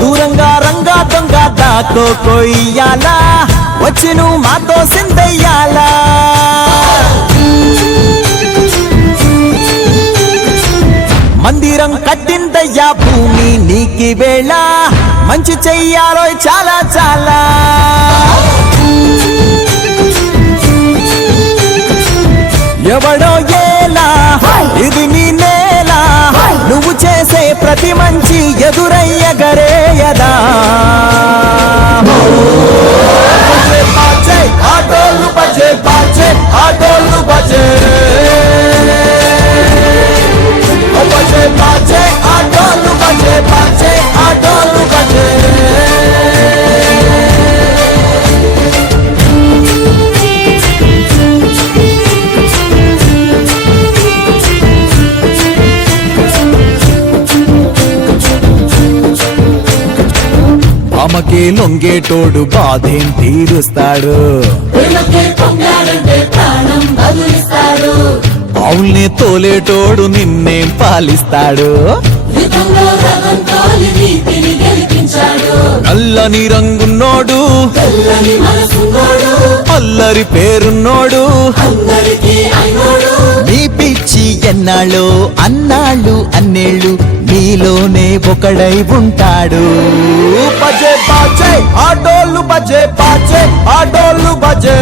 దూరంగా రంగా దొంగ దాకో కొయ్యాలా వచ్చి నువ్వు మాతో సిందయ్యాలా మందిరం కట్టిందయ్యా భూమి నీకి వేళ మంచి చెయ్యాలో చాలా చాలా ఎవడో ఏలా ఇది నీ నేల నువ్వు చేసే ప్రతి మంచి ఎదురయ్యగరేయదా ఆటోలు బజే బాజే ఆటోలు బజే బజే బాజే ఆటోలు బజే బాజే ఆటోలు బజే అమ్మకే లొంగేటోడు బాధేం తీరుస్తాడు అవుల్ని తోలేటోడు నిన్నేం పాలిస్తాడు నల్లని రంగున్నోడు అల్లరి పేరున్నోడు నీ పిచ్చి ఎన్నాళ్ళు అన్నాళ్ళు అన్నేళ్ళు నీలోనే ఒకడై ఉంటాడు బజే బాజే ఆటోలు బజే బాజే ఆటోలు బజే